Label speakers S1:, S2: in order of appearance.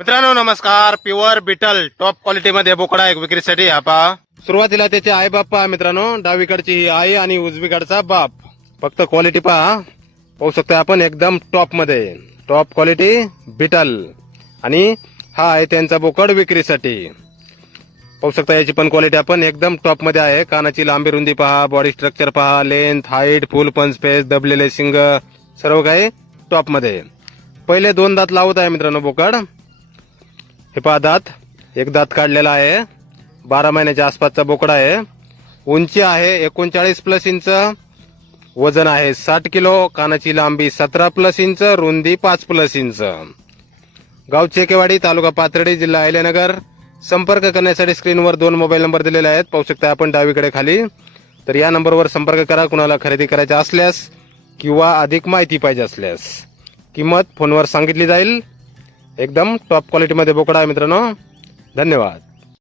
S1: मित्रांनो नमस्कार. Pure beetle top क्वालिटीमध्ये बोकडा एक विक्रीसाठी हा पहा. सुरुवातीला त्याचे आई बाप पहा मित्रांनो. डावीकडची ही आई आणि उजवीकडचा बाप. फक्त क्वालिटी पहा. पाहू शकतो आपण एकदम टॉपमध्ये. टॉप क्वालिटी बिटल आणि हा आहे त्यांचा बोकड विक्रीसाठी. पाहू शकता याची पण क्वालिटी आपण एकदम टॉपमध्ये आहे. कानाची लांबी रुंदी पहा बॉडी स्ट्रक्चर पहा length height full punch face दबलेले शिंग सर्व काही टॉपमध्ये. पहिले दोन दात लावत आहे मित्रांनो बोकड. हे पहा दात. एक दात काढलेला आहे. बारा महिन्याच्या आसपासचा बोकडा आहे. उंची आहे एकोणचाळीस प्लस इंच वजन आहे साठ किलो. कानाची लांबी सतरा प्लस इंच रुंदी पाच प्लस इंच गाव चेकेवाडी तालुका पाथर्डी जिल्हा अहिल्यानगर. संपर्क करण्यासाठी स्क्रीनवर दोन मोबाईल नंबर दिलेले आहेत. पाहू शकता आपण डावीकडे खाली. तर या नंबरवर संपर्क करा. कुणाला खरेदी करायचा असल्यास किंवा अधिक माहिती पाहिजे असल्यास. किंमत फोनवर सांगितली जाईल. एकदम टॉप क्वालिटीमध्ये बोकडा आहे मित्रांनो. धन्यवाद.